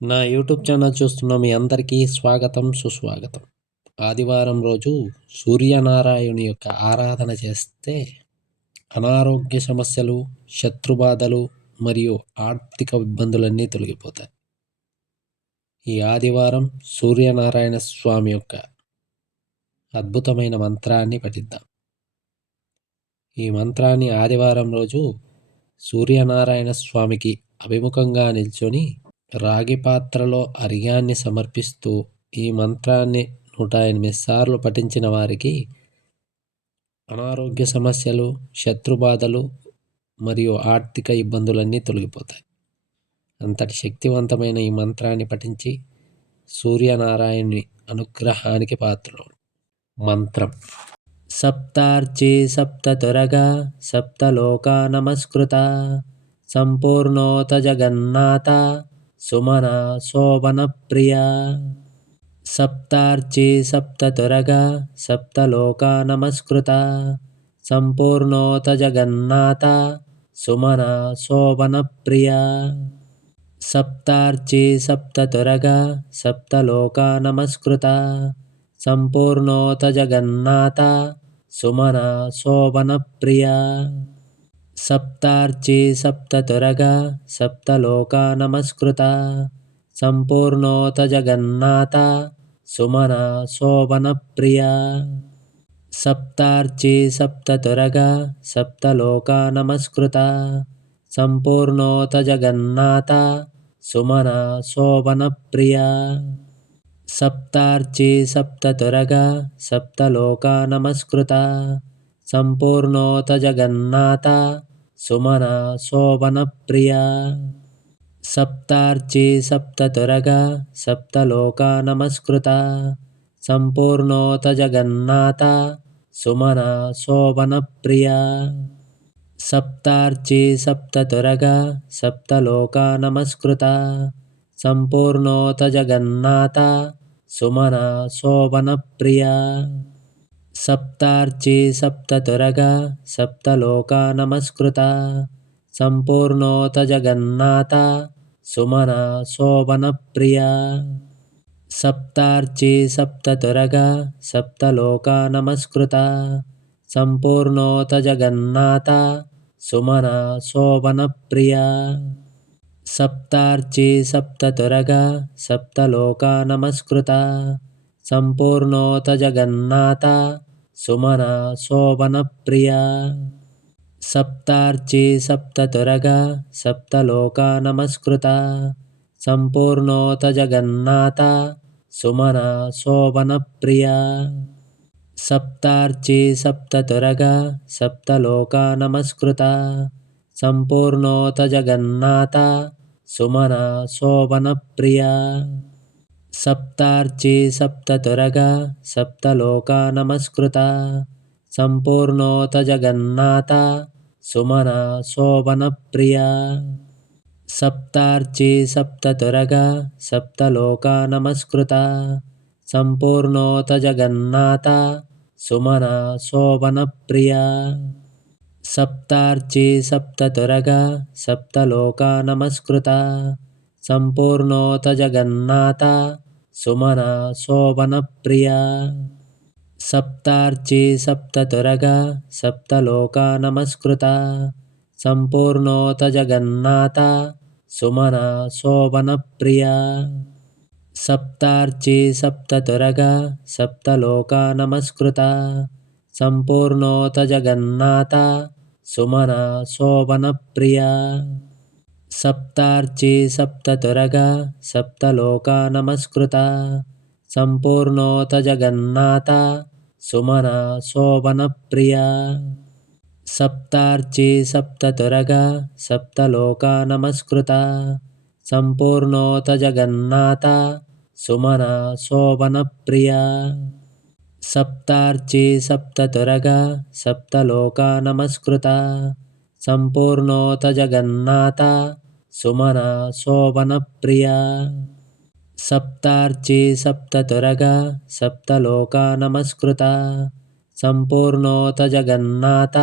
నా YouTube channel చూస్తున్న మీ అందరికీ స్వాగతం, సుస్వాగతం. ఆదివారం రోజు సూర్యనారాయణుని యొక్క ఆరాధన చేస్తే అనారోగ్య సమస్యలు, శత్రుబాధలు మరియు ఆర్థిక ఇబ్బందులన్నీ తొలగిపోతాయి. ఈ ఆదివారం సూర్యనారాయణ స్వామి యొక్క అద్భుతమైన మంత్రాన్ని పఠిద్దాం. ఈ మంత్రాన్ని ఆదివారం రోజు సూర్యనారాయణ స్వామికి అభిముఖంగా నిల్చొని రాగి పాత్రలో అర్ఘ్యాన్ని సమర్పిస్తూ ఈ మంత్రాన్ని 108 సార్లు పఠించిన వారికి అనారోగ్య సమస్యలు, శత్రుబాధలు మరియు ఆర్థిక ఇబ్బందులన్నీ తొలగిపోతాయి. అంతటి శక్తివంతమైన ఈ మంత్రాన్ని పఠించి సూర్యనారాయణుని అనుగ్రహానికి పాత్రలు. మంత్రం: సప్తార్చి సప్తతురగా సప్తలోకా నమస్కృత సంపూర్ణోత జగన్నాథ సుమన శోభన ప్రియా. సప్తార్చి సప్తతురగా సప్తలోకా నమస్కృత సంపూర్ణోత జగన్నాథ సుమన శోభన ప్రియా. సప్తార్చి సప్తతురగా సప్తలోకా నమస్కృత సంపూర్ణోత జగన్నాథ సుమన శోభన ప్రియా. సప్తార్చి సప్తతురగా సప్తలోకా నమస్కృత సంపూర్ణోత జగన్నాథ సుమన శోభన ప్రియా. సప్తార్చి సప్తతురగా సప్తలోకా నమస్కృత సంపూర్ణోత జగన్నాథ సుమన శోభన ప్రియా. సప్తార్చి సప్తతురగా సప్తలోకా నమస్కృత సంపూర్ణోత జగన్నాథ సుమన శోభన ప్రియా. సప్తార్చి సప్తతురగా సప్తలోకా నమస్కృత సంపూర్ణోత జగన్నాథ సుమన శోభన ప్రియా. సప్తార్చి సప్తతురగా సప్తలోకా నమస్కృత సంపూర్ణోత జగన్నాథ సుమన శోభన ప్రియా. సప్తార్చి సప్తతురగా సప్తలోకా నమస్కృత సంపూర్ణోత జగన్నాథ సుమన శోభన ప్రియా. సప్తార్చి సప్తతురగా సప్తలోకా నమస్కృత సంపూర్ణోత జగన్నాథ సుమన శోభన ప్రియా. సప్తార్చి సప్తతురగా సప్తలోకా నమస్కృత సంపూర్ణోత జగన్నాథ సుమన శోభన ప్రియా. సప్తార్చి సప్తతురగా సప్తలోకా నమస్కృత సంపూర్ణోత జగన్నాథ సుమన శోభన ప్రియా. సప్తార్చి సప్తతురగా సప్తలోకా నమస్కృత సంపూర్ణోత జగన్నాథ సుమన శోభన ప్రియా. సప్తార్చి సప్తతురగా సప్తలోకా నమస్కృత సంపూర్ణోత జగన్నాథ సుమన శోభన ప్రియా. సప్తార్చి సప్తతురగా సప్తలోకా నమస్కృత సంపూర్ణోత జగన్నాథ సుమన శోభన ప్రియా. సప్తార్చి సప్తతురగా సప్తలోకా నమస్కృత సంపూర్ణోత జగన్నాథ సుమన శోభన ప్రియా. సప్తార్చి సప్తతురగా సప్తలోకా నమస్కృత సంపూర్ణోత జగన్నాథ సుమన శోభన ప్రియా. సప్తార్చి సప్తతురగా సప్తలోకా నమస్కృత సంపూర్ణోత జగన్నాథ సుమన శోభన ప్రియా. సప్తార్చి సప్తతురగా సప్తలోకా నమస్కృత సంపూర్ణోత జగన్నాథ సుమన శోభన ప్రియా. సప్తార్చి సప్తతురగా సప్తలోకా నమస్కృత సంపూర్ణోత జగన్నాథ సుమన శోభన ప్రియా. సప్తార్చి సప్తతురగా సప్తలోకా నమస్కృత సంపూర్ణోత జగన్నాథ సుమన శోభన ప్రియా. సప్తార్చి సప్తతురగా సప్తలోకా నమస్కృత సంపూర్ణోత జగన్నాథ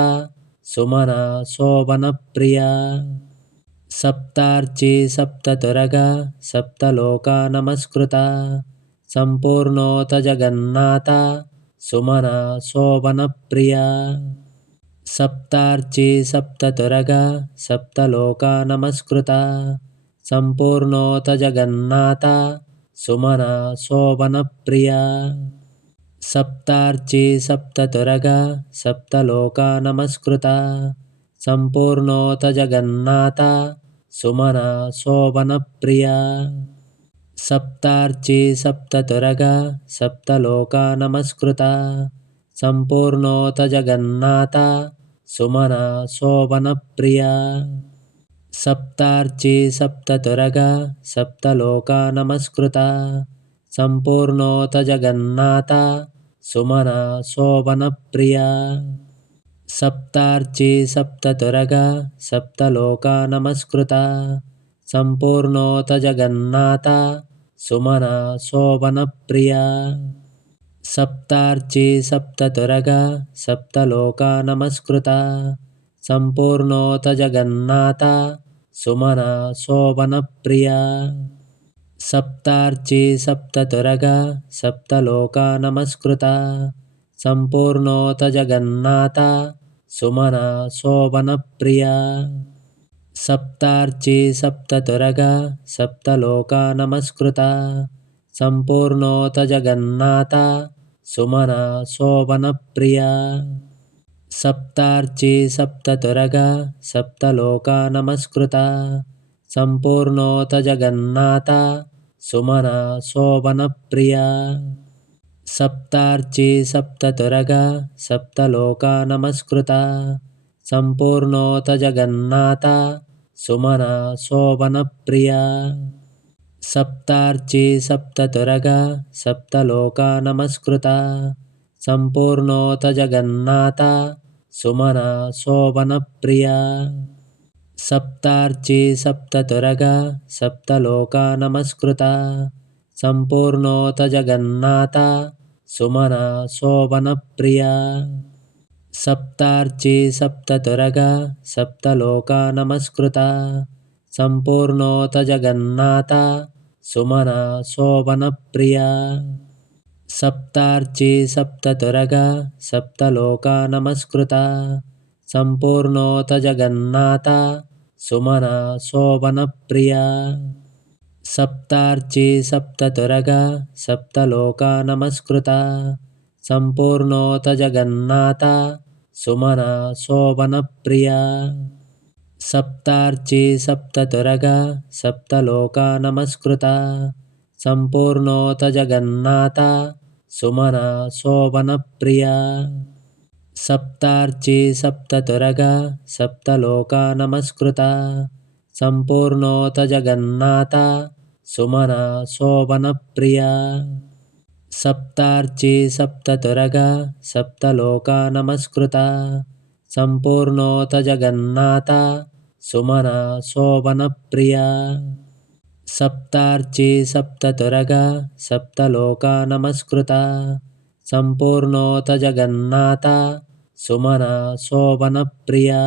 సుమన శోభన ప్రియా. सप्तार्ची सप्ततुरगा सप्तलोका नमस्कृता सम्पूर्णोत जगन्नाथा सुमना शोभनप्रिया सप्तार्ची सप्ततुरगा सप्तलोका नमस्कृता सम्पूर्णोत जगन्नाथा सुमना शोभनप्रिया सप्तार्ची सप्ततुरगा सप्तलोका नमस्कृता सम्पूर्णोत जगन्नाथा सुमना शोभनप्रिया सप्तार्ची सप्ततुरगा सप्तलोका नमस्कृता सम्पूर्णोत जगन्नाथा सुमना शोभनप्रिया सप्तार्ची सप्ततुरगा सप्तलोका नमस्कृता सम्पूर्णोत जगन्नाथा सुमना शोभनप्रिया सप्तार्ची सप्ततुरगा सप्तलोका नमस्कृता सम्पूर्णोत जगन्नाथा सुमना शोभनप्रिया सप्तार्ची सप्ततुरगा सप्तलोका नमस्कृता सम्पूर्णोत जगन्नाथा सुमना शोभनप्रिया सप्तार्ची सप्ततुरगा सप्तलोका नमस्कृता सम्पूर्णोत जगन्नाथा सुमना शोभनप्रिया सप्तार्ची सप्ततुरगा सप्तलोका नमस्कृता सम्पूर्णोत जगन्नाथा सुमना शोभनप्रिया सप्तार्ची सप्ततुरगा सप्तलोका नमस्कृता सम्पूर्णोत जगन्नाथा सुमना शोभनप्रिया सप्तार्ची सप्ततुरगा सप्तलोका नमस्कृता सम्पूर्णोत जगन्नाथा सुमना शोभनप्रिया सप्तार्ची सप्ततुरगा सप्तलोका नमस्कृता सम्पूर्णोत जगन्नाथा सुमना शोभनप्रिया सप्तार्ची सप्ततुरगा सप्तलोका नमस्कृता सम्पूर्णोत जगन्नाथा सुमना शोभनप्रिया सप्तार्ची सप्ततुरगा सप्तलोका नमस्कृता सम्पूर्णोत जगन्नाथा सुमना शोभनप्रिया सप्तार्ची सप्ततुरगा सप्तलोका नमस्कृता सम्पूर्णोत जगन्नाथा सुमना शोभनप्रिया सप्तार्ची सप्ततुरगा सप्तलोका नमस्कृता सम्पूर्णोत जगन्नाथा सुमना शोभनप्रिया सप्तार्ची सप्ततुरगा सप्तलोका नमस्कृता सम्पूर्णोत जगन्नाथा सुमना शोभनप्रिया सप्तार्ची सप्ततुरगा सप्तलोका नमस्कृता सम्पूर्णोत जगन्नाथा सुमना शोभनप्रिया सप्तार्ची सप्ततुरगा सप्तलोका नमस्कृता सम्पूर्णोत जगन्नाथा सुमना शोभनप्रिया सप्तार्ची सप्ततुरगा सप्तलोका नमस्कृता सम्पूर्णोत जगन्नाथा सुमना शोभनप्रिया।